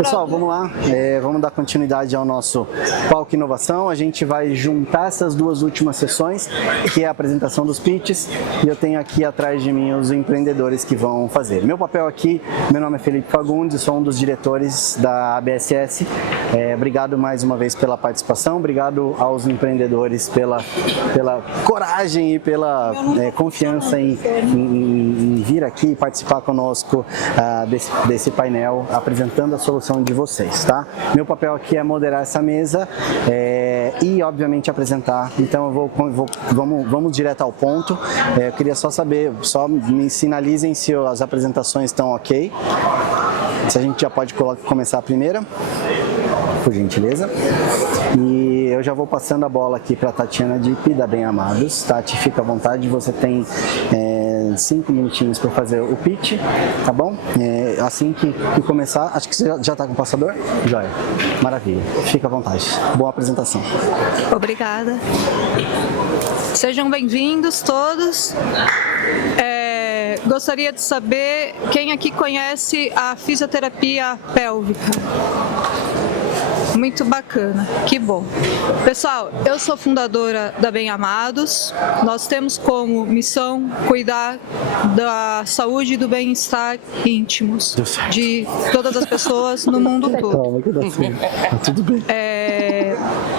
Pessoal, vamos lá, vamos dar continuidade ao nosso Palco Inovação. A gente vai juntar essas duas últimas sessões, que é a apresentação dos pitches, e eu tenho aqui atrás de mim os empreendedores que vão fazer. Meu papel aqui, meu nome é Felipe Fagundes, sou um dos diretores da ABSS. Obrigado mais uma vez pela participação, obrigado aos empreendedores pela coragem e pela confiança em vir aqui e participar conosco desse painel, apresentando a solução de vocês, tá? Meu papel aqui é moderar essa mesa e, obviamente, apresentar. Então, vamos direto ao ponto. Eu queria só saber, só me sinalizem se as apresentações estão ok. Se a gente já pode começar a primeira, por gentileza. E eu já vou passando a bola aqui para a Tatiana Dipp, da Bem Amados. Tati, fica à vontade, você tem 5 minutinhos para fazer o pitch, tá bom? Assim que começar, acho que você já está com o passador? Joia, maravilha, fica à vontade. Boa apresentação. Obrigada. Sejam bem-vindos todos. Gostaria de saber quem aqui conhece a fisioterapia pélvica. Muito bacana, que bom. Pessoal, eu sou fundadora da Bem Amados. Nós temos como missão cuidar da saúde e do bem-estar íntimos de todas as pessoas no mundo todo. Calma, que dá certo. Tudo bem.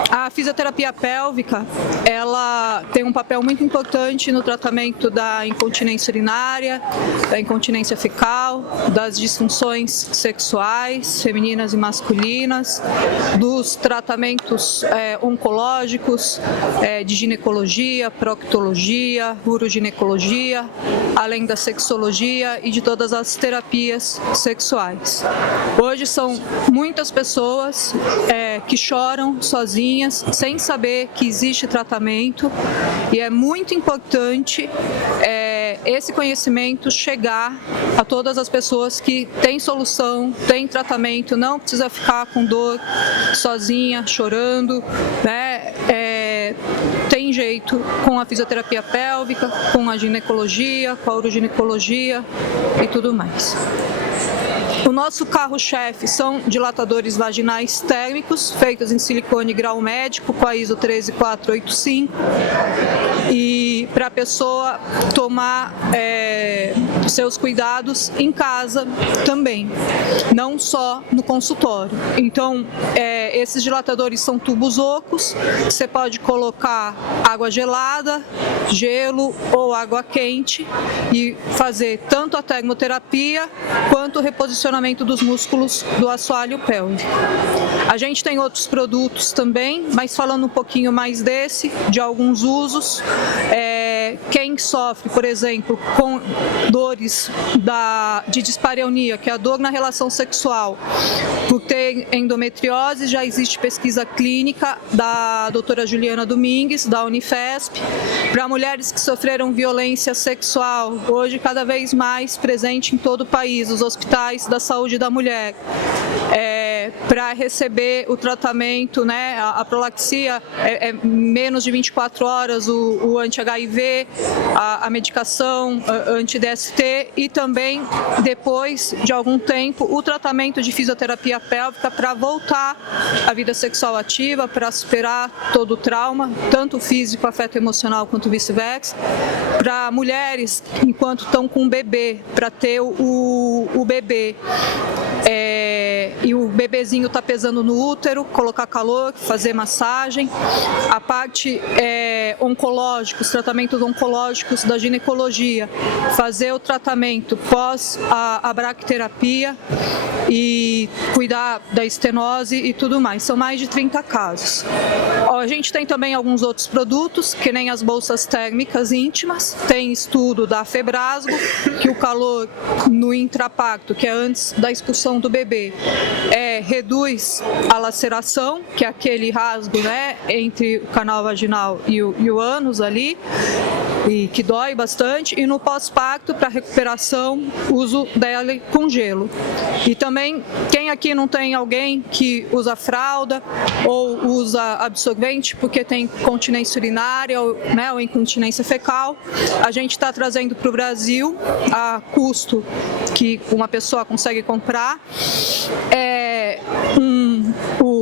A fisioterapia pélvica, ela tem um papel muito importante no tratamento da incontinência urinária, da incontinência fecal, das disfunções sexuais, femininas e masculinas, dos tratamentos oncológicos, de ginecologia, proctologia, uroginecologia, além da sexologia e de todas as terapias sexuais. Hoje são muitas pessoas que choram sozinhas, sem saber que existe tratamento, e é muito importante esse conhecimento chegar a todas as pessoas que têm solução, têm tratamento, não precisa ficar com dor sozinha, chorando, né? Tem jeito com a fisioterapia pélvica, com a ginecologia, com a uroginecologia e tudo mais. O nosso carro-chefe são dilatadores vaginais térmicos, feitos em silicone grau médico, com a ISO 13485, e para a pessoa tomar seus cuidados em casa também, não só no consultório. Então, esses dilatadores são tubos ocos, você pode colocar água gelada, gelo ou água quente e fazer tanto a termoterapia quanto o reposicionamento dos músculos do assoalho pélvico. A gente tem outros produtos também, mas falando um pouquinho mais de alguns usos, quem sofre, por exemplo, com dores de dispareunia, que é a dor na relação sexual, por ter endometriose, já existe pesquisa clínica da doutora Juliana Domingues, da Unifesp. Para mulheres que sofreram violência sexual, hoje cada vez mais presente em todo o país, os hospitais da saúde da mulher, para receber o tratamento, né, a prolaxia é menos de 24 horas, o anti-HIV, a medicação anti-DST, e também, depois de algum tempo, o tratamento de fisioterapia pélvica para voltar à vida sexual ativa, para superar todo o trauma, tanto físico, afeto-emocional, quanto vice-versa. Para mulheres, enquanto estão com o bebê, para ter o bebê, e o bebezinho está pesando no útero, colocar calor, fazer massagem. A parte oncológica, os tratamentos oncológicos da ginecologia, fazer o tratamento pós a bracterapia e cuidar da estenose e tudo mais. São mais de 30 casos. A gente tem também alguns outros produtos, que nem as bolsas térmicas íntimas. Tem estudo da Febrasgo, que o calor no intrapacto, que é antes da expulsão do bebê, reduz a laceração, que é aquele rasgo, né, entre o canal vaginal e o ânus ali, e que dói bastante. E no pós-parto, para recuperação, uso dela com gelo. E também, quem aqui não tem alguém que usa fralda ou usa absorvente porque tem continência urinária, ou incontinência fecal, a gente está trazendo para o Brasil, a custo que uma pessoa consegue comprar,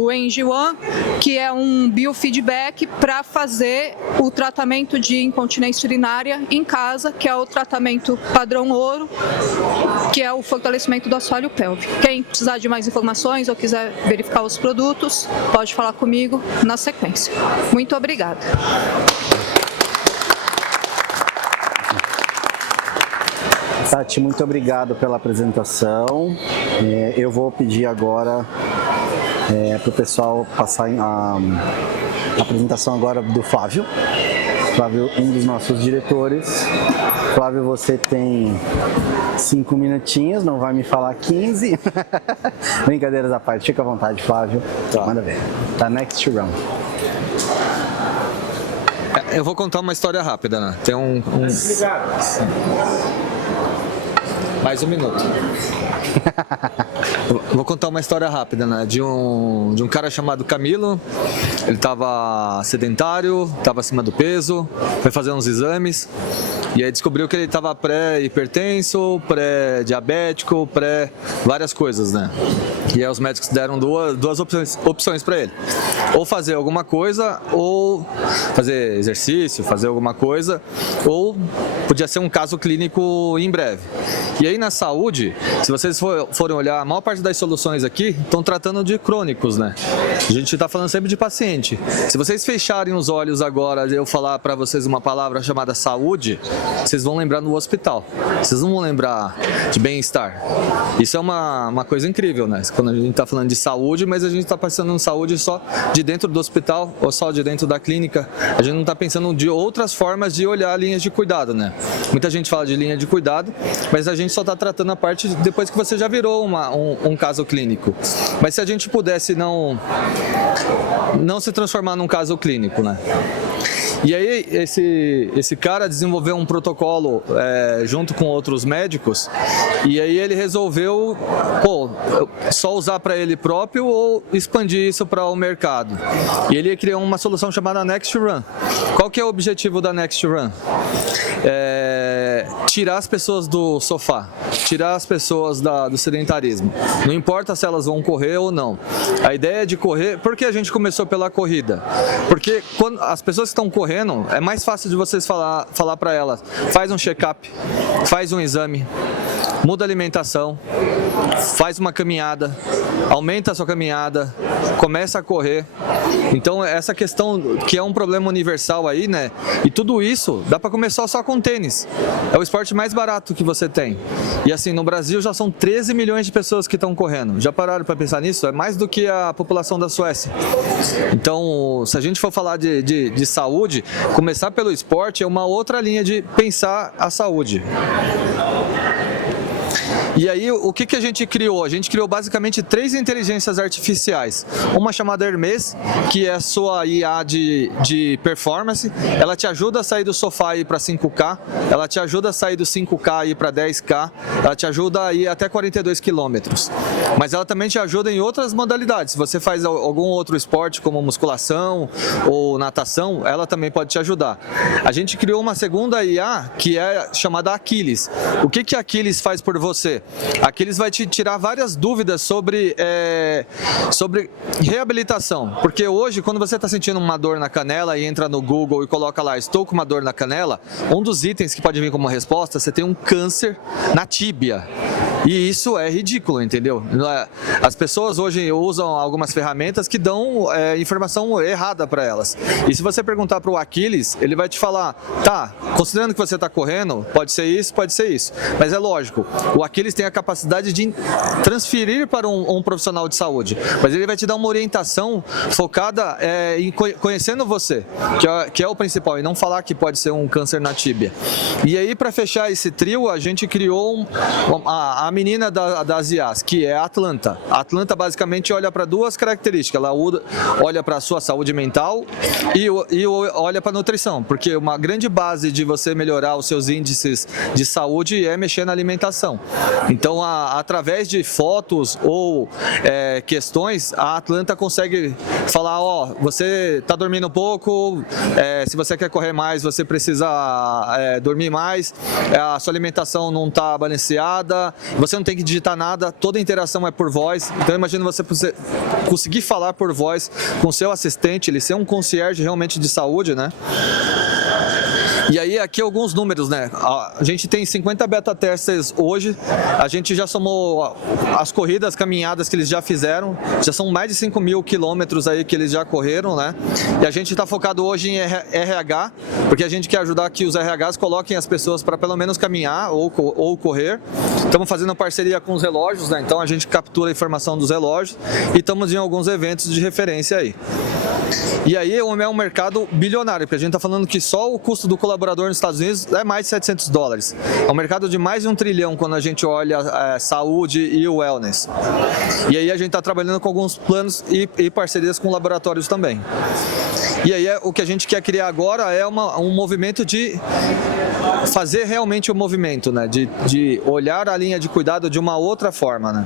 NG1, que é um biofeedback para fazer o tratamento de incontinência urinária em casa, que é o tratamento padrão ouro, que é o fortalecimento do assoalho pélvico. Quem precisar de mais informações ou quiser verificar os produtos, pode falar comigo na sequência. Muito obrigada. Tati, muito obrigado pela apresentação. Eu vou pedir agora para o pessoal passar a apresentação agora do Flávio. Flávio, um dos nossos diretores. Flávio, você tem 5 minutinhos, não vai me falar 15. Brincadeiras à parte, fica à vontade, Flávio. Tá. Manda ver. Tá next round. Eu vou contar uma história rápida, né? Tem mais um minuto. Vou contar uma história rápida, né? De um cara chamado Camilo. Ele estava sedentário, estava acima do peso, foi fazer uns exames e aí descobriu que ele estava pré-hipertenso, pré-diabético, várias coisas, né? E aí os médicos deram duas opções para ele. Ou fazer alguma coisa, ou fazer exercício, fazer alguma coisa, ou podia ser um caso clínico em breve. E aí na saúde, se vocês forem olhar, a maior parte das soluções aqui estão tratando de crônicos, né? A gente está falando sempre de paciente. Se vocês fecharem os olhos agora e eu falar para vocês uma palavra chamada saúde, vocês vão lembrar no hospital. Vocês não vão lembrar de bem-estar. Isso é uma coisa incrível, né? Quando a gente está falando de saúde, mas a gente está pensando em saúde só de dentro do hospital ou só de dentro da clínica. A gente não está pensando de outras formas de olhar linhas de cuidado, né? Muita gente fala de linha de cuidado, mas a gente só está tratando a parte depois que você já virou um caso clínico. Mas se a gente pudesse não se transformar num caso clínico, né? E aí esse cara desenvolveu um protocolo junto com outros médicos e aí ele resolveu só usar para ele próprio ou expandir isso para o mercado. E ele criou uma solução chamada Next Run. Qual que é o objetivo da Next Run? Tirar as pessoas do sofá, tirar as pessoas do sedentarismo. Não importa se elas vão correr ou não. A ideia de correr, por que a gente começou pela corrida? Porque quando as pessoas que estão correndo, é mais fácil de vocês falar para elas, faz um check-up, faz um exame, muda a alimentação, faz uma caminhada, aumenta a sua caminhada, começa a correr. Então essa questão que é um problema universal aí, né? E tudo isso dá para começar só com tênis. É o esporte mais barato que você tem. E assim, no Brasil já são 13 milhões de pessoas que estão correndo. Já pararam para pensar nisso? É mais do que a população da Suécia. Então, se a gente for falar de saúde, começar pelo esporte é uma outra linha de pensar a saúde. E aí, o que a gente criou? A gente criou basicamente 3 inteligências artificiais. Uma chamada Hermes, que é a sua IA de performance. Ela te ajuda a sair do sofá e ir para 5K. Ela te ajuda a sair do 5K e ir para 10K. Ela te ajuda a ir até 42 quilômetros. Mas ela também te ajuda em outras modalidades. Se você faz algum outro esporte, como musculação ou natação, ela também pode te ajudar. A gente criou uma segunda IA, que é chamada Achilles. O que a Achilles faz por você? Aqui vai te tirar várias dúvidas sobre reabilitação, porque hoje quando você está sentindo uma dor na canela e entra no Google e coloca lá, estou com uma dor na canela, um dos itens que pode vir como resposta, você tem um câncer na tíbia. E isso é ridículo, entendeu? As pessoas hoje usam algumas ferramentas que dão informação errada para elas. E se você perguntar para o Achilles, ele vai te falar, tá, considerando que você está correndo, pode ser isso, mas é lógico, o Achilles tem a capacidade de transferir para um profissional de saúde, mas ele vai te dar uma orientação focada em conhecendo você, que é o principal, e não falar que pode ser um câncer na tíbia. E aí, para fechar esse trio, a gente criou a menina das IAs, que é a Atlanta. A Atlanta basicamente olha para 2 características, ela olha para a sua saúde mental e olha para a nutrição, porque uma grande base de você melhorar os seus índices de saúde é mexer na alimentação. Então, através de fotos ou questões, a Atlanta consegue falar, você está dormindo pouco, se você quer correr mais, você precisa dormir mais, a sua alimentação não está balanceada, você não tem que digitar nada, toda a interação é por voz. Então, imagina você conseguir falar por voz com seu assistente, ele ser um concierge realmente de saúde, né? E aí, aqui alguns números, né? A gente tem 50 beta testers hoje, a gente já somou as corridas, caminhadas que eles já fizeram, já são mais de 5 mil quilômetros aí que eles já correram, né? E a gente está focado hoje em RH, porque a gente quer ajudar que os RHs coloquem as pessoas para pelo menos caminhar ou correr. Estamos fazendo parceria com os relógios, né? Então a gente captura a informação dos relógios e estamos em alguns eventos de referência aí. E aí é um mercado bilionário, porque a gente está falando que só o custo do colaborador nos Estados Unidos é mais de $700. É um mercado de mais de 1 trilhão quando a gente olha saúde e wellness. E aí a gente está trabalhando com alguns planos e parcerias com laboratórios também. E aí o que a gente quer criar agora é um movimento de fazer realmente o movimento, né? De olhar a linha de cuidado de uma outra forma, né?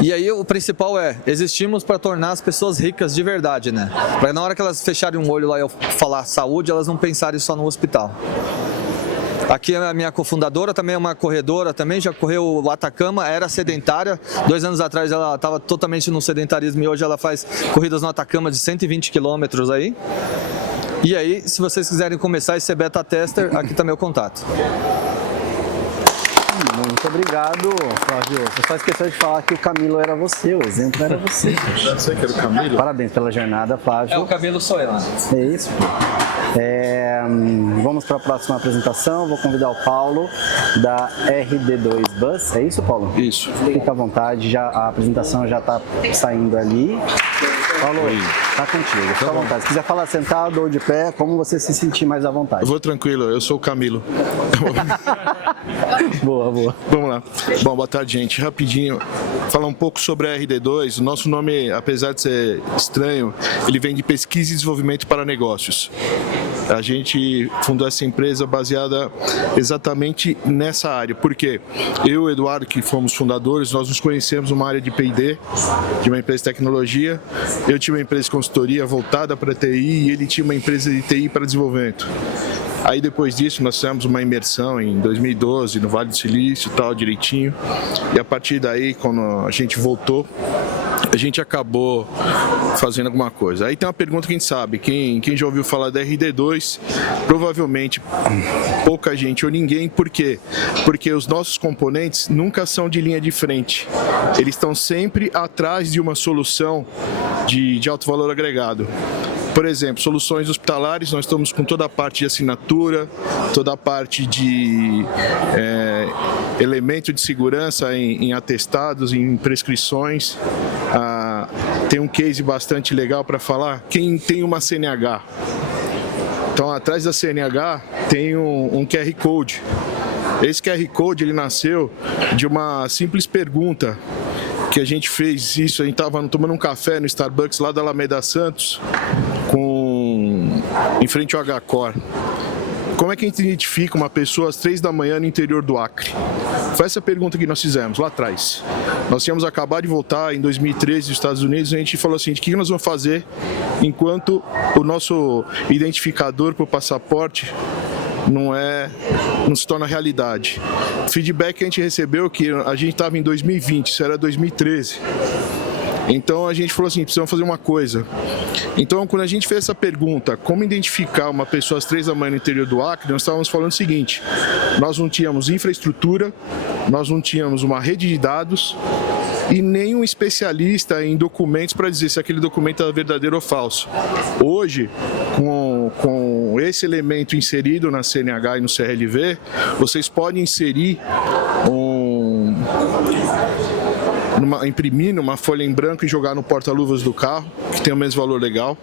E aí o principal existimos para tornar as pessoas ricas de verdade, né? Para na hora que elas fecharem um olho lá e eu falar saúde, elas não pensarem só no hospital. Aqui a minha cofundadora também é uma corredora, também já correu o Atacama, era sedentária. 2 anos atrás ela estava totalmente no sedentarismo e hoje ela faz corridas no Atacama de 120 quilômetros aí. E aí, se vocês quiserem começar e ser beta tester, aqui está meu contato. Muito obrigado, Flávio. Você só esqueceu de falar que o Camilo era você, o exemplo era você. Já sei que era o Camilo. Parabéns pela jornada, Flávio. O Camilo sou eu, né? É isso. Vamos para a próxima apresentação. Vou convidar o Paulo da RD2 Bus. É isso, Paulo? Isso. Fica à vontade, a apresentação já está saindo ali. Paulo, tá contigo, fica à vontade. Se quiser falar sentado ou de pé, como você se sentir mais à vontade. Eu vou tranquilo, eu sou o Camilo. Boa. Vamos lá. Bom, boa tarde, gente. Rapidinho, falar um pouco sobre a RD2. O nosso nome, apesar de ser estranho, ele vem de Pesquisa e Desenvolvimento para Negócios. A gente fundou essa empresa baseada exatamente nessa área. Por quê? Eu e o Eduardo, que fomos fundadores, nós nos conhecemos numa área de P&D, de uma empresa de tecnologia. Eu tinha uma empresa de consultoria voltada para TI e ele tinha uma empresa de TI para desenvolvimento. Aí depois disso nós fizemos uma imersão em 2012 no Vale do Silício e tal, direitinho. E a partir daí, quando a gente voltou, a gente acabou fazendo alguma coisa. Aí tem uma pergunta que a gente sabe, quem já ouviu falar da RD2, provavelmente pouca gente ou ninguém. Por quê? Porque os nossos componentes nunca são de linha de frente. Eles estão sempre atrás de uma solução de alto valor agregado. Por exemplo, soluções hospitalares, nós estamos com toda a parte de assinatura, toda a parte de elemento de segurança em atestados, em prescrições. Tem um case bastante legal para falar. Quem tem uma CNH? Então, atrás da CNH tem um QR Code. Esse QR Code ele nasceu de uma simples pergunta que a gente fez isso. A gente estava tomando um café no Starbucks lá da Alameda Santos, em frente ao H-Core. Como é que a gente identifica uma pessoa às 3 da manhã no interior do Acre? Foi essa pergunta que nós fizemos lá atrás. Nós tínhamos acabado de voltar em 2013 dos Estados Unidos e a gente falou assim, o que nós vamos fazer enquanto o nosso identificador para o passaporte não se torna realidade. O feedback que a gente recebeu que a gente estava em 2020, isso era 2013. Então a gente falou assim, precisamos fazer uma coisa. Então quando a gente fez essa pergunta, como identificar uma pessoa às 3 da manhã no interior do Acre, nós estávamos falando o seguinte, nós não tínhamos infraestrutura, nós não tínhamos uma rede de dados e nenhum especialista em documentos para dizer se aquele documento é verdadeiro ou falso. Hoje, com esse elemento inserido na CNH e no CRLV, vocês podem inserir imprimir numa folha em branco e jogar no porta-luvas do carro, que tem o mesmo valor legal.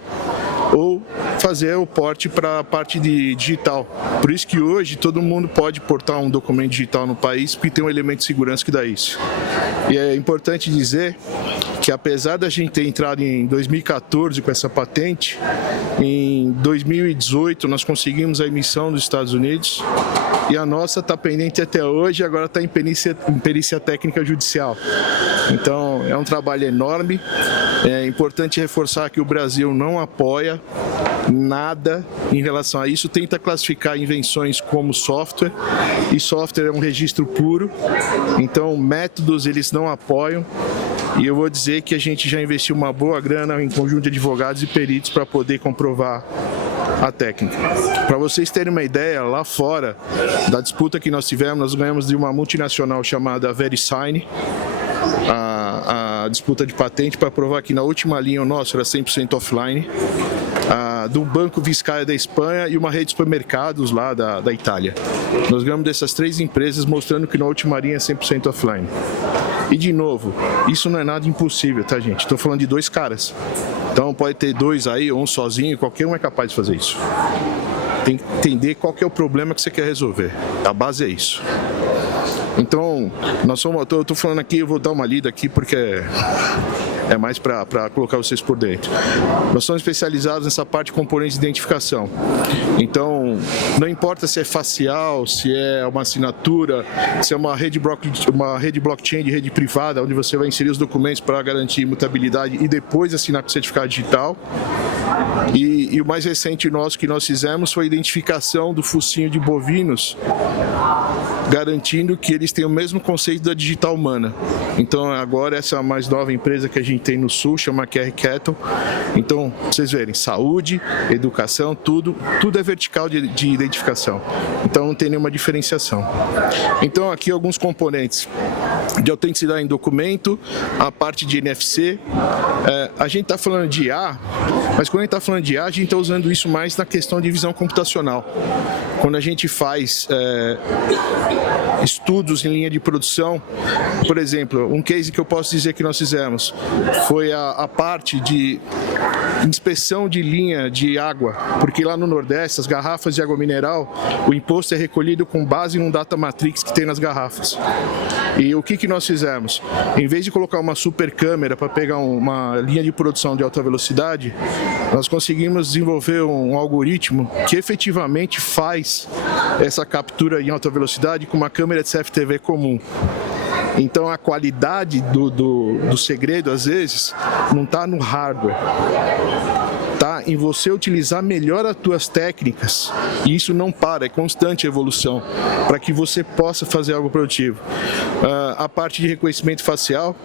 ou fazer o porte para a parte de digital. Por isso que hoje todo mundo pode portar um documento digital no país, porque tem um elemento de segurança que dá isso. E é importante dizer que apesar da gente ter entrado em 2014 com essa patente, em 2018 nós conseguimos a emissão dos Estados Unidos e a nossa está pendente até hoje, agora está em perícia técnica judicial. Então é um trabalho enorme. É importante reforçar que o Brasil não apoia nada em relação a isso, tenta classificar invenções como software, e software é um registro puro, então métodos eles não apoiam. E eu vou dizer que a gente já investiu uma boa grana em conjunto de advogados e peritos para poder comprovar a técnica. Para vocês terem uma ideia, lá fora da disputa que nós tivemos, nós ganhamos de uma multinacional chamada VeriSign a disputa de patente para provar que na última linha o nosso era 100% offline, do Banco Vizcaya da Espanha e uma rede de supermercados lá da Itália. Nós ganhamos dessas 3 empresas mostrando que na última linha é 100% offline. E de novo, isso não é nada impossível, tá, gente? Estou falando de 2 caras. Então pode ter 2 aí, ou um sozinho, qualquer um é capaz de fazer isso. Tem que entender qual que é o problema que você quer resolver. A base é isso. Então, eu estou falando aqui, eu vou dar uma lida aqui porque é mais para colocar vocês por dentro. Nós somos especializados nessa parte de componentes de identificação. Então, não importa se é facial, se é uma assinatura, se é uma rede blockchain de rede privada, onde você vai inserir os documentos para garantir imutabilidade e depois assinar com o certificado digital. E o mais recente nosso que nós fizemos foi a identificação do focinho de bovinos, garantindo que eles têm o mesmo conceito da digital humana. Então agora essa é a mais nova empresa que a gente tem no Sul, chama QR Cattle. Então, vocês verem, saúde, educação, tudo é vertical de identificação. Então não tem nenhuma diferenciação. Então aqui alguns componentes de autenticidade em documento, a parte de NFC. A gente está falando de IA, mas quando a gente está falando de IA, a gente está usando isso mais na questão de visão computacional. Quando a gente faz estudos em linha de produção, por exemplo, um case que eu posso dizer que nós fizemos foi a parte de inspeção de linha de água, porque lá no Nordeste, as garrafas de água mineral, o imposto é recolhido com base num data matrix que tem nas garrafas. E o que nós fizemos? Em vez de colocar uma super câmera para pegar uma linha de produção de alta velocidade, nós conseguimos desenvolver um algoritmo que efetivamente faz essa captura em alta velocidade com uma câmera de CFTV comum. Então a qualidade do segredo, às vezes, não está no hardware, está em você utilizar melhor as tuas técnicas, e isso não para, é constante evolução, para que você possa fazer algo produtivo. A parte de reconhecimento facial,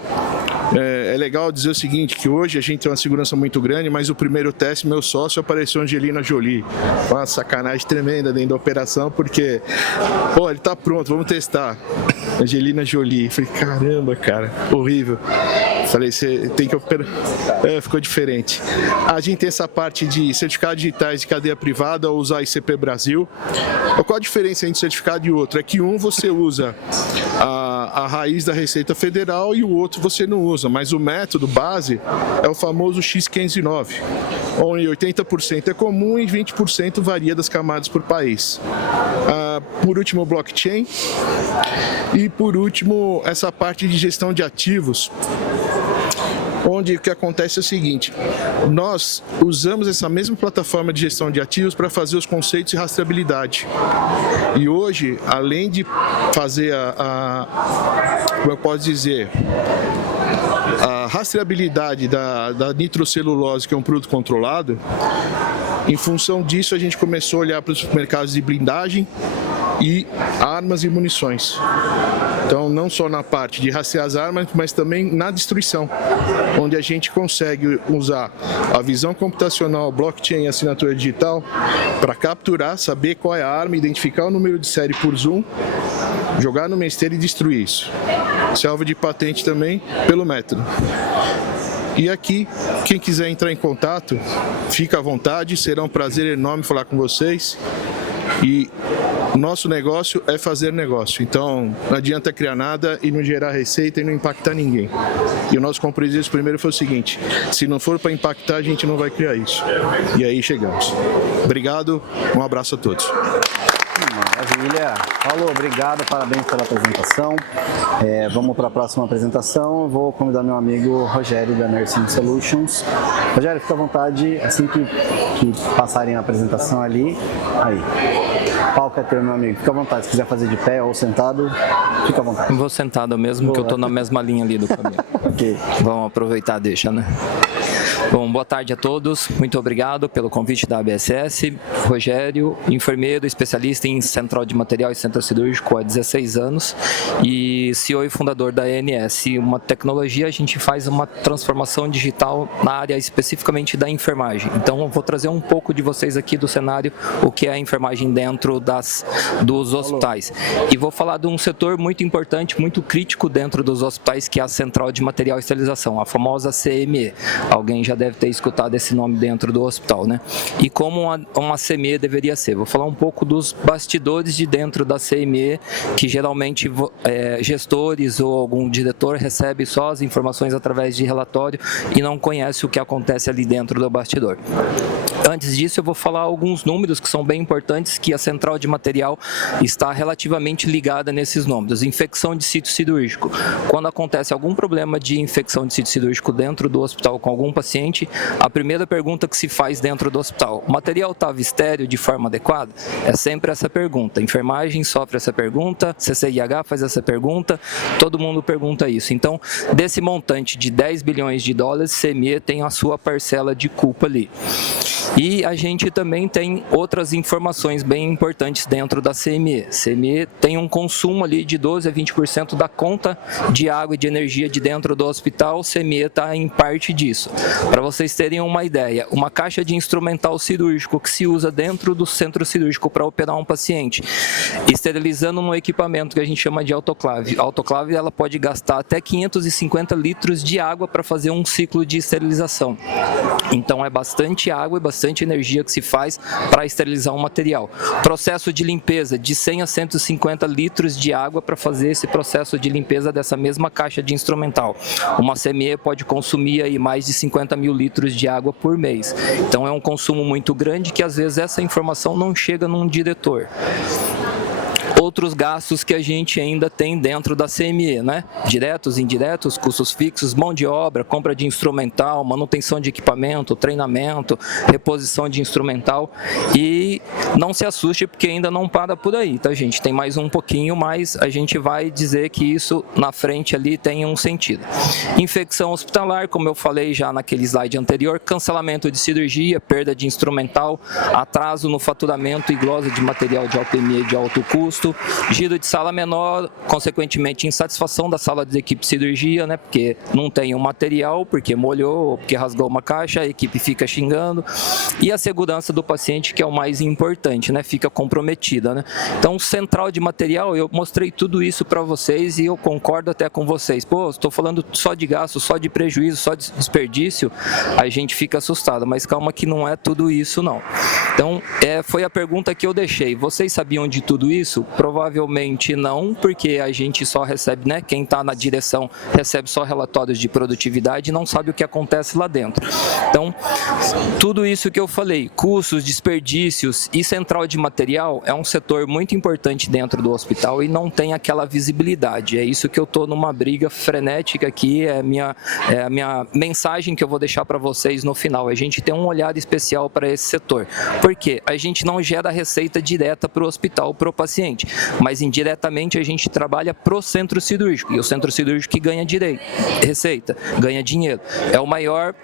é legal dizer o seguinte, que hoje a gente tem uma segurança muito grande, mas o primeiro teste, meu sócio, apareceu Angelina Jolie. Uma sacanagem tremenda dentro da operação, porque, ele tá pronto, vamos testar. Angelina Jolie. Falei, caramba, cara, horrível. Falei, você tem que operar. Ficou diferente. A gente tem essa parte de certificados digitais de cadeia privada ou usar ICP Brasil. Qual a diferença entre certificado e outro? É que um você usa a raiz da Receita Federal e o outro você não usa, mas o método base é o famoso X509, onde 80% é comum e 20% varia das camadas por país. Por último, blockchain. E por último, essa parte de gestão de ativos, onde o que acontece é o seguinte: nós usamos essa mesma plataforma de gestão de ativos para fazer os conceitos de rastreabilidade. E hoje, além de fazer como eu posso dizer, a rastreabilidade da nitrocelulose, que é um produto controlado, em função disso a gente começou a olhar para os mercados de blindagem e armas e munições. Então, não só na parte de rastrear as armas, mas também na destruição, onde a gente consegue usar a visão computacional, blockchain e assinatura digital para capturar, saber qual é a arma, identificar o número de série por zoom, jogar numa esteira e destruir isso. Isso é alvo de patente também pelo método. E aqui, quem quiser entrar em contato, fica à vontade, será um prazer enorme falar com vocês. E O nosso negócio é fazer negócio, então não adianta criar nada e não gerar receita e não impactar ninguém. E o nosso compromisso primeiro foi o seguinte: se não for para impactar, a gente não vai criar isso. E aí chegamos. Obrigado, um abraço a todos. Maravilha. Paulo, obrigado, parabéns pela apresentação. Vamos para a próxima apresentação. Vou convidar meu amigo Rogério da Nursing Solutions. Rogério, fica à vontade, assim que passarem a apresentação ali. Aí. O palco é teu, meu amigo. Fica à vontade. Se quiser fazer de pé ou sentado, fica à vontade. Vou sentado mesmo, que eu tô na mesma linha ali do caminho. Ok. Vamos aproveitar, deixa, né? Bom, boa tarde a todos. Muito obrigado pelo convite da ABSS. Rogério, enfermeiro, especialista em central de material e centro cirúrgico há 16 anos e CEO e fundador da ANS. Uma tecnologia, a gente faz uma transformação digital na área especificamente da enfermagem. Então, eu vou trazer um pouco de vocês aqui do cenário, o que é a enfermagem dentro dos hospitais. E vou falar de um setor muito importante, muito crítico dentro dos hospitais, que é a central de material e esterilização, a famosa CME. Alguém já deve ter escutado esse nome dentro do hospital, né? E como uma CME deveria ser. Vou falar um pouco dos bastidores de dentro da CME, que geralmente gestores ou algum diretor recebe só as informações através de relatório e não conhece o que acontece ali dentro do bastidor. Antes disso, eu vou falar alguns números que são bem importantes, que a central de material está relativamente ligada nesses números. Infecção de sítio cirúrgico. Quando acontece algum problema de infecção de sítio cirúrgico dentro do hospital com algum paciente, a primeira pergunta que se faz dentro do hospital: o material estava estéril de forma adequada? É sempre essa pergunta. A enfermagem sofre essa pergunta, CCIH faz essa pergunta, todo mundo pergunta isso. Então, desse montante de 10 bilhões de dólares, CME tem a sua parcela de culpa ali. E a gente também tem outras informações bem importantes dentro da CME. CME tem um consumo ali de 12 a 20% da conta de água e de energia de dentro do hospital. CME está em parte disso. Para vocês terem uma ideia, uma caixa de instrumental cirúrgico que se usa dentro do centro cirúrgico para operar um paciente, esterilizando um equipamento que a gente chama de autoclave. A autoclave, ela pode gastar até 550 litros de água para fazer um ciclo de esterilização. Então é bastante água e bastante energia que se faz para esterilizar um material. Processo de limpeza, de 100 a 150 litros de água para fazer esse processo de limpeza dessa mesma caixa de instrumental. Uma CME pode consumir aí mais de 50 mil litros de água por mês. Então é um consumo muito grande que às vezes essa informação não chega num diretor. Outros gastos que a gente ainda tem dentro da CME, né? Diretos, indiretos, custos fixos, mão de obra, compra de instrumental, manutenção de equipamento, treinamento, reposição de instrumental. E não se assuste porque ainda não para por aí, tá, gente? Tem mais um pouquinho, mas a gente vai dizer que isso na frente ali tem um sentido. Infecção hospitalar, como eu falei já naquele slide anterior, cancelamento de cirurgia, perda de instrumental, atraso no faturamento e glosa de material de alpemia de alto custo, giro de sala menor, consequentemente insatisfação da sala de equipe de cirurgia, né, porque não tem o material, porque molhou, porque rasgou uma caixa, a equipe fica xingando, e a segurança do paciente, que é o mais importante, né, fica comprometida, né. Então, central de material, eu mostrei tudo isso para vocês e eu concordo até com vocês. Pô, estou falando só de gasto, só de prejuízo, só de desperdício, a gente fica assustado, mas calma que não é tudo isso, não. Então, foi a pergunta que eu deixei. Vocês sabiam de tudo isso? Provavelmente não, porque a gente só recebe, né? Quem está na direção recebe só relatórios de produtividade e não sabe o que acontece lá dentro. Então, tudo isso que eu falei, custos, desperdícios e central de material, é um setor muito importante dentro do hospital e não tem aquela visibilidade. É isso que eu estou numa briga frenética aqui, é a minha mensagem que eu vou deixar para vocês no final. A gente tem um olhar especial para esse setor. Por quê? A gente não gera receita direta para o hospital, para o paciente, mas indiretamente a gente trabalha pro centro cirúrgico, e o centro cirúrgico que ganha receita, ganha dinheiro. É o maior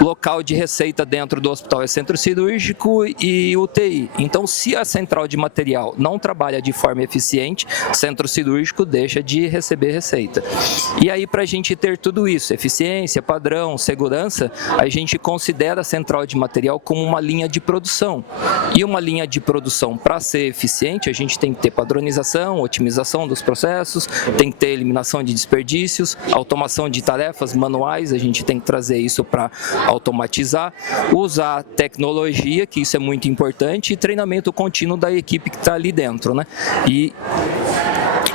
local de receita dentro do hospital, é centro cirúrgico e UTI. Então, se a central de material não trabalha de forma eficiente, o centro cirúrgico deixa de receber receita. E aí, para a gente ter tudo isso, eficiência, padrão, segurança, a gente considera a central de material como uma linha de produção. E uma linha de produção, para ser eficiente, a gente tem tem que ter padronização, otimização dos processos, tem que ter eliminação de desperdícios, automação de tarefas manuais, a gente tem que trazer isso para automatizar, usar tecnologia, que isso é muito importante, e treinamento contínuo da equipe que está ali dentro, né?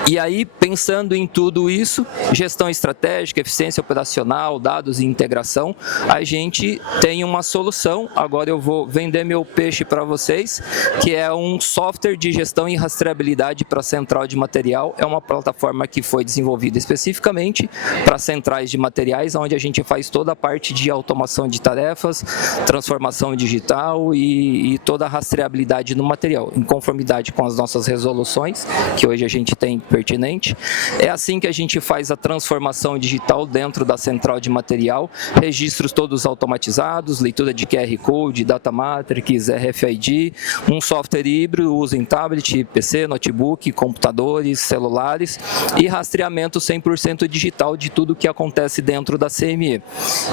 E aí, pensando em tudo isso, gestão estratégica, eficiência operacional, dados e integração, a gente tem uma solução. Agora eu vou vender meu peixe para vocês, que é um software de gestão e rastreabilidade para central de material. É uma plataforma que foi desenvolvida especificamente para centrais de materiais, onde a gente faz toda a parte de automação de tarefas, transformação digital e toda a rastreabilidade no material, em conformidade com as nossas resoluções, que hoje a gente tem pertinente. É assim que a gente faz a transformação digital dentro da central de material, registros todos automatizados, leitura de QR Code, Data Matrix, RFID, um software híbrido, uso em tablet, PC, notebook, computadores, celulares e rastreamento 100% digital de tudo que acontece dentro da CME.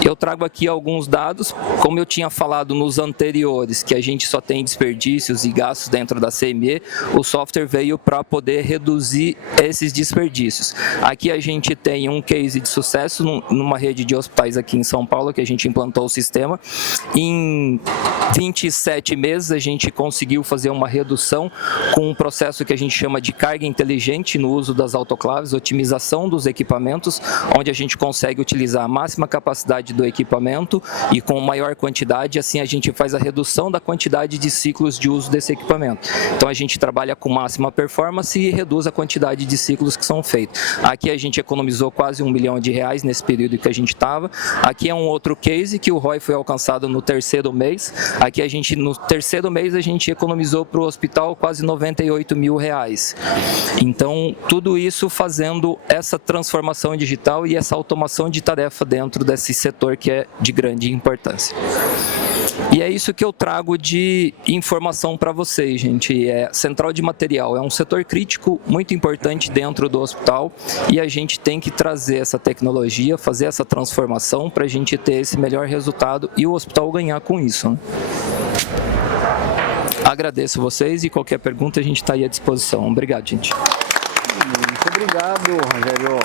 Eu trago aqui alguns dados, como eu tinha falado nos anteriores, que a gente só tem desperdícios e gastos dentro da CME, o software veio para poder reduzir esses desperdícios. Aqui a gente tem um case de sucesso numa rede de hospitais aqui em São Paulo, que a gente implantou o sistema. Em 27 meses a gente conseguiu fazer uma redução com um processo que a gente chama de carga inteligente no uso das autoclaves, otimização dos equipamentos, onde a gente consegue utilizar a máxima capacidade do equipamento e com maior quantidade, assim a gente faz a redução da quantidade de ciclos de uso desse equipamento. Então a gente trabalha com máxima performance e reduz a quantidade de ciclos que são feitos. Aqui a gente economizou quase R$1 milhão nesse período que a gente estava. Aqui é um outro case que o ROI foi alcançado no terceiro mês. Aqui no terceiro mês a gente economizou para o hospital quase R$98 mil. Então tudo isso fazendo essa transformação digital e essa automação de tarefa dentro desse setor que é de grande importância. E é isso que eu trago de informação para vocês, gente. Central de material é um setor crítico muito importante dentro do hospital e a gente tem que trazer essa tecnologia, fazer essa transformação para a gente ter esse melhor resultado e o hospital ganhar com isso, né? Agradeço vocês e qualquer pergunta a gente está aí à disposição. Obrigado, gente. Muito obrigado, Rogério.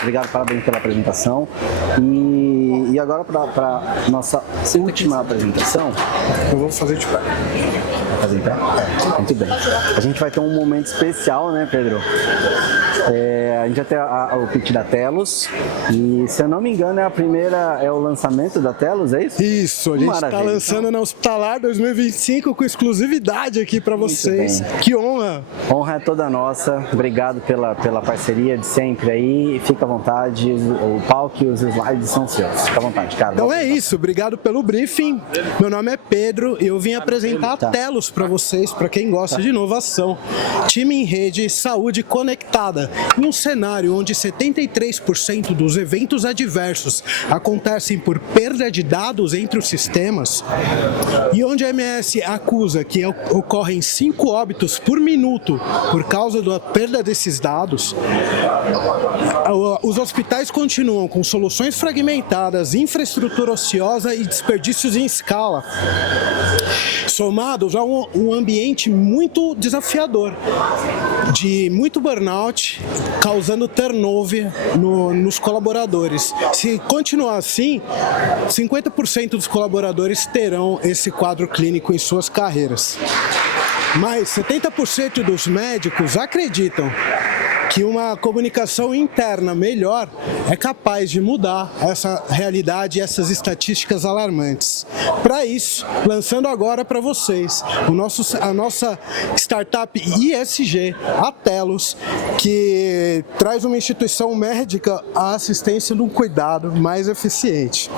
Obrigado, parabéns pela apresentação. E agora para nossa última apresentação, eu vou fazer de pé. Fazer em pé? Muito bem. A gente vai ter um momento especial, né, Pedro? A gente vai ter o pitch da Telos e, se eu não me engano, é o lançamento da Telos, é isso? Isso, a gente está lançando na Hospitalar 2025 com exclusividade aqui para vocês. Que honra! Honra é toda nossa. Obrigado pela parceria de sempre aí. Fica à vontade, o palco e os slides são seus. Fica à vontade, cara. Então é isso, obrigado pelo briefing. Meu nome é Pedro e eu vim apresentar a Telos para vocês, para quem gosta de inovação. Time em rede, saúde conectada. Em um cenário onde 73% dos eventos adversos acontecem por perda de dados entre os sistemas e onde a MS acusa que ocorrem 5 óbitos por minuto por causa da perda desses dados, os hospitais continuam com soluções fragmentadas, infraestrutura ociosa e desperdícios em escala, somados a um ambiente muito desafiador, de muito burnout, causando turnover nos colaboradores. Se continuar assim, 50% dos colaboradores terão esse quadro clínico em suas carreiras. Mas 70% dos médicos acreditam que uma comunicação interna melhor é capaz de mudar essa realidade e essas estatísticas alarmantes. Para isso, lançando agora para vocês a nossa startup ISG, a Telos, que traz uma instituição médica à assistência de um cuidado mais eficiente,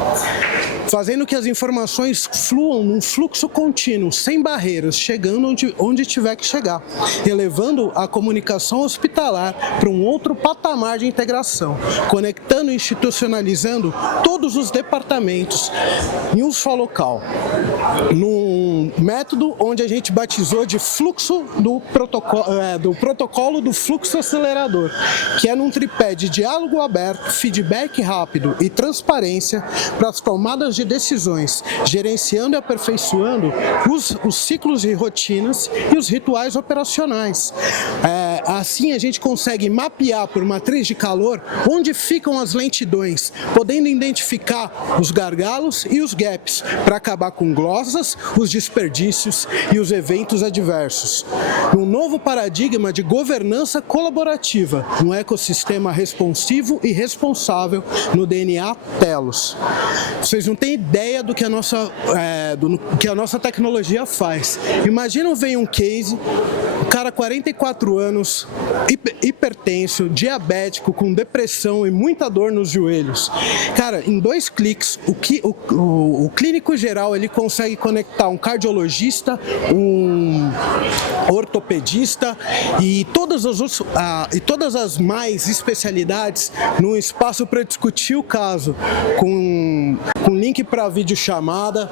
fazendo que as informações fluam num fluxo contínuo, sem barreiras, chegando onde tiver que chegar, elevando a comunicação hospitalar para um outro patamar de integração, conectando e institucionalizando todos os departamentos em um só local, num um método onde a gente batizou de fluxo do protocolo do fluxo acelerador, que é num tripé de diálogo aberto, feedback rápido e transparência para as tomadas de decisões, gerenciando e aperfeiçoando os ciclos e rotinas e os rituais operacionais. Assim a gente consegue mapear por matriz de calor onde ficam as lentidões, podendo identificar os gargalos e os gaps para acabar com glosas, os desperdícios e os eventos adversos. Um novo paradigma de governança colaborativa, um ecossistema responsivo e responsável no DNA Telos. Vocês não têm ideia do que a nossa tecnologia faz. Imagina vem um case, o cara 44 anos, hipertenso, diabético, com depressão e muita dor nos joelhos. Cara, em 2 cliques, o clínico geral ele consegue conectar um cardiologista, um ortopedista e todas as mais especialidades num espaço para discutir o caso, com link para videochamada,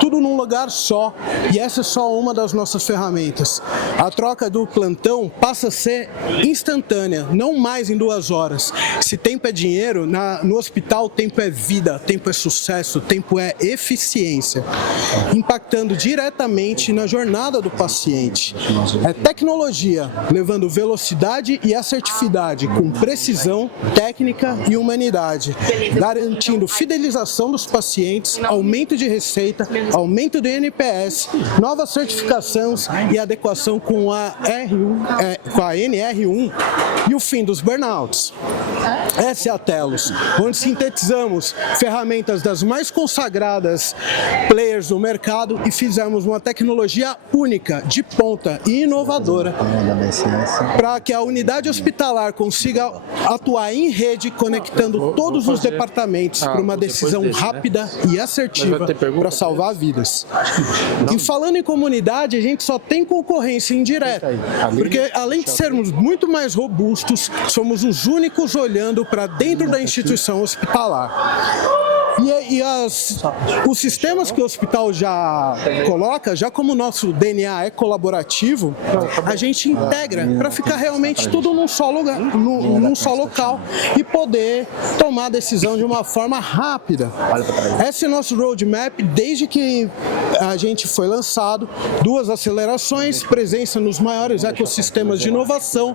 tudo num lugar só, e essa é só uma das nossas ferramentas. A troca do plantão passa a ser instantânea, não mais em 2 horas. Se tempo é dinheiro, no hospital tempo é vida, tempo é sucesso, tempo é eficiência, impactando diretamente na jornada do paciente. É tecnologia, levando velocidade e assertividade com precisão, técnica e humanidade, garantindo fidelização dos pacientes, aumento de receita, aumento do NPS, novas certificações e adequação com a NR1 e o fim dos burnouts. Essa é a Telos, onde sintetizamos ferramentas das mais consagradas players do mercado e fizemos uma tecnologia única, de ponta e inovadora para que a unidade hospitalar consiga atuar em rede, conectando todos os departamentos para uma decisão rápida e assertiva para salvar vidas. E falando em comunidade, a gente só tem concorrência indireta, porque além de sermos muito mais robustos, somos os únicos olhando para dentro da instituição hospitalar. Os sistemas que o hospital já coloca, já como o nosso DNA é colaborativo, a gente integra para ficar realmente tudo num só lugar, num só local e poder tomar a decisão de uma forma rápida. Esse é o nosso roadmap desde que a gente foi lançado, 2 acelerações, presença nos maiores ecossistemas de inovação,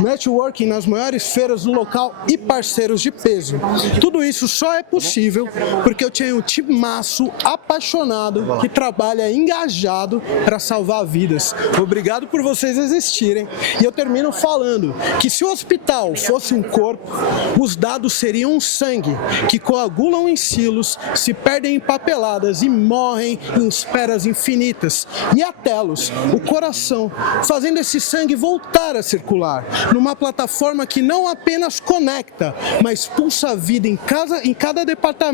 networking nas maiores feiras do local e parceiros de peso. Tudo isso só é possível porque eu tinha um timaço apaixonado que trabalha engajado para salvar vidas. Obrigado por vocês existirem. E eu termino falando que se o hospital fosse um corpo, os dados seriam um sangue que coagulam em silos, se perdem em papeladas e morrem em esperas infinitas. E a Telos, o coração, fazendo esse sangue voltar a circular numa plataforma que não apenas conecta, mas pulsa a vida em cada departamento,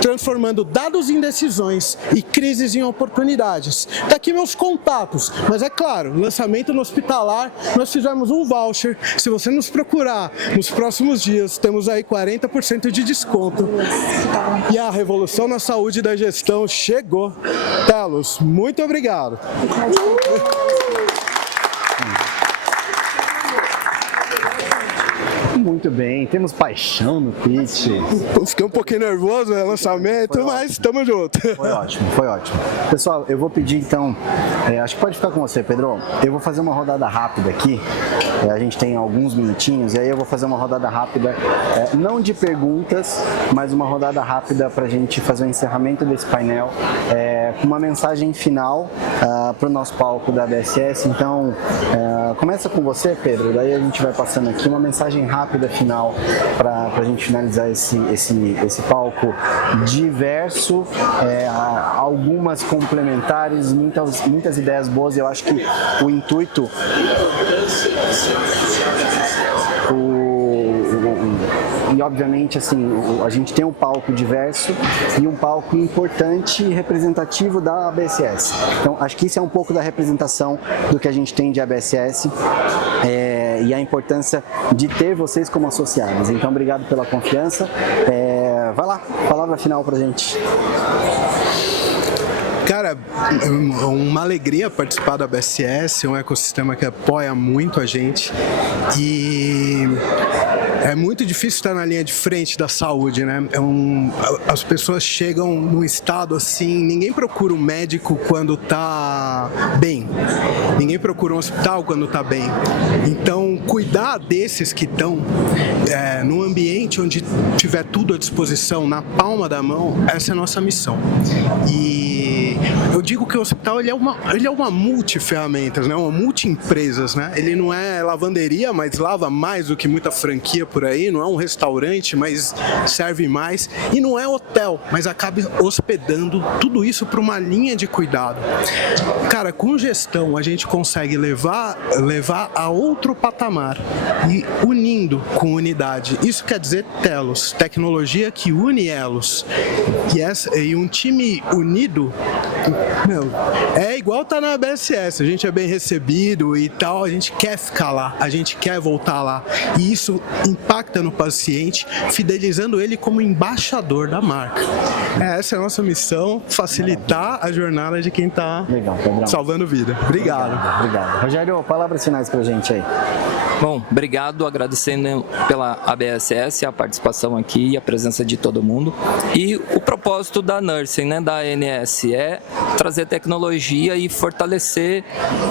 transformando dados em decisões e crises em oportunidades. Tá aqui meus contatos, mas é claro, lançamento no hospitalar, nós fizemos um voucher. Se você nos procurar nos próximos dias, temos aí 40% de desconto. E a revolução na saúde da gestão chegou. Telos, muito obrigado. Muito bem, temos paixão no pitch. Fiquei um pouquinho nervoso no lançamento, mas estamos juntos. Foi ótimo, foi ótimo. Pessoal, eu vou pedir então, acho que pode ficar com você, Pedro. Eu vou fazer uma rodada rápida aqui, a gente tem alguns minutinhos, e aí eu vou fazer uma rodada rápida, não de perguntas, mas uma rodada rápida para a gente fazer o encerramento desse painel, com uma mensagem final para o nosso palco da ABSS. Então, começa com você, Pedro, daí a gente vai passando aqui uma mensagem rápida final para a gente finalizar esse palco diverso, algumas complementares, muitas ideias boas. Eu acho que o intuito, e obviamente assim, a gente tem um palco diverso e um palco importante e representativo da ABSS. Então acho que isso é um pouco da representação do que a gente tem de ABSS, e a importância de ter vocês como associados. Então obrigado pela confiança. Vai lá, palavra final pra gente. Cara, uma alegria participar da BSS, um ecossistema que apoia muito a gente e é muito difícil estar na linha de frente da saúde, né? As pessoas chegam num estado assim, ninguém procura um médico quando tá bem, ninguém procura um hospital quando tá bem. Então, cuidar desses que estão num ambiente onde tiver tudo à disposição, na palma da mão, essa é a nossa missão. E eu digo que o hospital ele é uma multi-ferramentas, né? Uma multi-empresas, né? Ele não é lavanderia, mas lava mais do que muita franquia por aí, não é um restaurante, mas serve mais, e não é hotel, mas acaba hospedando tudo isso para uma linha de cuidado. Cara, com gestão a gente consegue levar a outro patamar e unindo com unidade. Isso quer dizer telos, tecnologia que une elos. E um time unido, é igual tá na BSS, a gente é bem recebido e tal, a gente quer ficar lá, a gente quer voltar lá. E isso impacta no paciente, fidelizando ele como embaixador da marca. Essa é a nossa missão, facilitar a jornada de quem está salvando vida. Obrigado. Obrigado. Rogério, palavras finais pra gente aí. Bom, obrigado, agradecendo pela ABSS, a participação aqui e a presença de todo mundo. E o propósito da Nursing, né, da ANS, é trazer tecnologia e fortalecer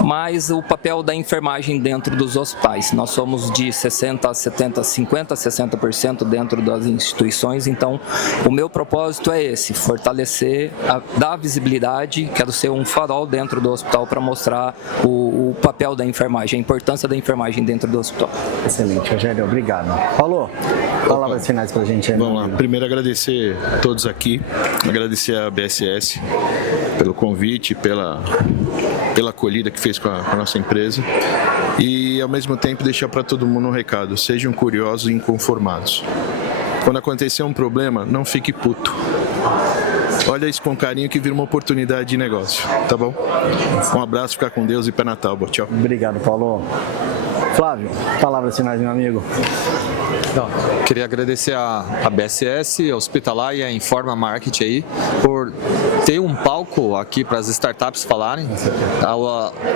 mais o papel da enfermagem dentro dos hospitais. Nós somos de 60% a 70%, 50% a 60% dentro das instituições, então o meu propósito é esse, fortalecer, dar visibilidade, quero ser um farol dentro do hospital para mostrar o papel da enfermagem, a importância da enfermagem dentro do hospital. Excelente, Rogério, obrigado. Paulo, palavras finais pra gente aí. Vamos lá, primeiro agradecer a todos aqui, agradecer a BSS pelo convite, pela acolhida que fez com a nossa empresa e ao mesmo tempo deixar para todo mundo um recado, sejam curiosos e inconformados. Quando acontecer um problema, não fique puto. Olha isso com carinho que vira uma oportunidade de negócio, tá bom? Um abraço, fica com Deus e pé na tábua. Tchau. Obrigado, Paulo. Flávio, palavras finais, meu amigo. Queria agradecer a BSS, a Hospitalar e a Informa Market aí por ter um palco aqui para as startups falarem.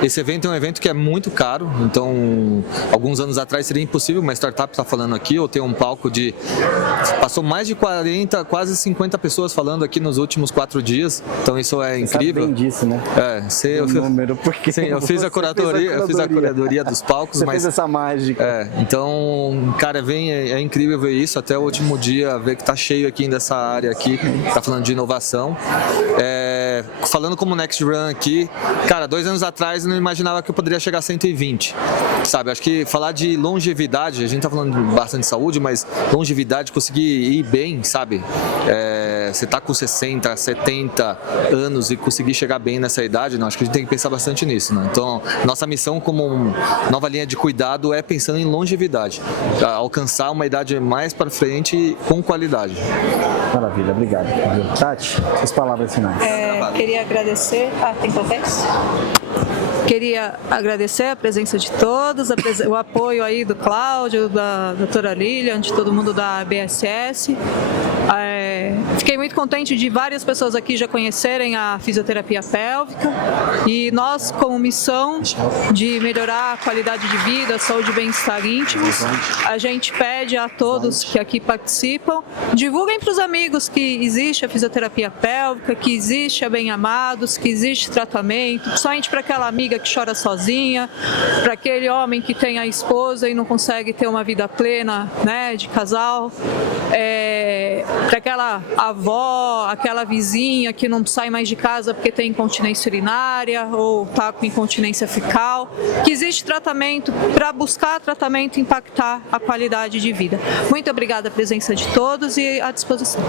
Esse evento é um evento que é muito caro, então alguns anos atrás seria impossível uma startup estar falando aqui ou ter um palco de... Passou mais de 40, quase 50 pessoas falando aqui nos últimos 4 dias, então isso é incrível. Sabe bem disso, né? Eu fiz a curadoria dos palcos, mas... Fez essa mágica. Então, cara, é incrível ver isso, até o último dia, ver que tá cheio aqui dessa área aqui, tá falando de inovação. Falando como Next Run aqui, cara, 2 anos atrás eu não imaginava que eu poderia chegar a 120, sabe? Acho que falar de longevidade, a gente tá falando bastante de saúde, mas longevidade, conseguir ir bem, sabe? Você tá com 60, 70 anos e conseguir chegar bem nessa idade, não, acho que a gente tem que pensar bastante nisso, né? Então, nossa missão como nova linha de cuidado é pensando em longevidade, alcançar uma idade mais para frente com qualidade. Maravilha, obrigado. Tati, as palavras finais. Queria agradecer. Tem qualquer? Queria agradecer a presença de todos, o apoio aí do Cláudio, da doutora Lilian, de todo mundo da BSS. Fiquei muito contente de várias pessoas aqui já conhecerem a fisioterapia pélvica e nós, como missão de melhorar a qualidade de vida, a saúde e bem-estar íntimos, a gente pede a todos que aqui participam, divulguem para os amigos que existe a fisioterapia pélvica, que existe a Bem Amados, que existe tratamento, principalmente para aquela amiga que chora sozinha, para aquele homem que tem a esposa e não consegue ter uma vida plena, né, de casal, para aquela avó, aquela vizinha que não sai mais de casa porque tem incontinência urinária ou está com incontinência fecal, que existe tratamento para buscar tratamento e impactar a qualidade de vida. Muito obrigada a presença de todos e à disposição.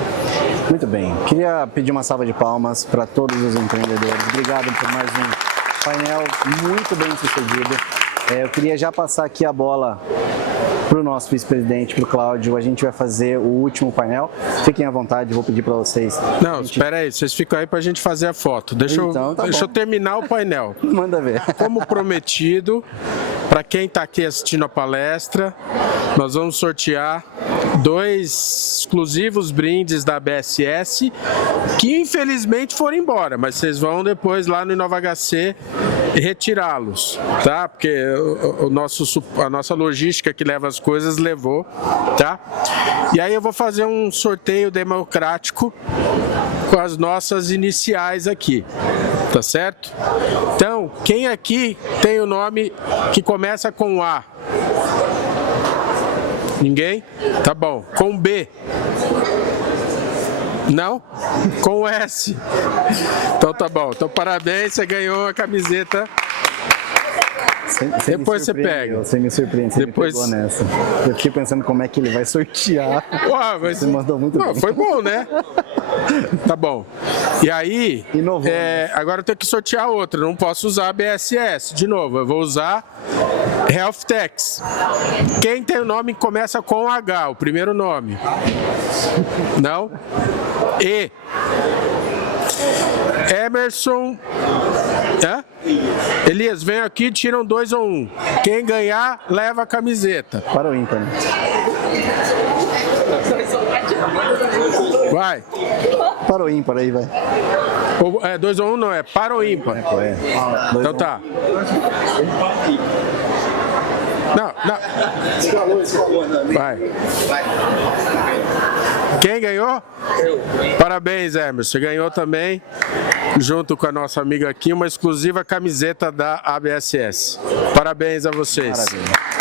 Muito bem, queria pedir uma salva de palmas para todos os empreendedores. Obrigado por mais um painel muito bem sucedido. Eu queria já passar aqui a bola para o nosso vice-presidente, para o Cláudio, a gente vai fazer o último painel. Fiquem à vontade, vou pedir para vocês. Não, espera aí, vocês ficam aí para a gente fazer a foto. Deixa eu terminar o painel. Manda ver. Como prometido, para quem está aqui assistindo a palestra, nós vamos sortear 2 exclusivos brindes da ABSS que infelizmente foram embora, mas vocês vão depois lá no InovaHC retirá-los, tá? Porque a nossa logística que leva as coisas levou, tá? E aí eu vou fazer um sorteio democrático com as nossas iniciais aqui, tá certo? Então, quem aqui tem o nome que começa com A? Ninguém? Tá bom. Com B? Não? Com S? Então tá bom. Então parabéns, você ganhou a camiseta. Depois você pega. Você me surpreende, você depois... me pegou nessa. Eu fiquei pensando como é que ele vai sortear. Ué, mas... Você mandou muito bem. Foi bom, né? Tá bom. E aí, agora eu tenho que sortear outra. Não posso usar a BSS. De novo, eu vou usar HealthTechs. Quem tem o nome que começa com H, o primeiro nome? Não? E. Emerson. Elias, vem aqui, tiram 2 ou 1. Quem ganhar, leva a camiseta. Para o ímpar. Vai. Para o ímpar aí, vai. 2 ou 1 não, é para o ímpar. Então tá. Não. Vai. Quem ganhou? Eu. Parabéns, Emerson. Você ganhou também, junto com a nossa amiga aqui, uma exclusiva camiseta da ABSS. Parabéns a vocês. Maravilha.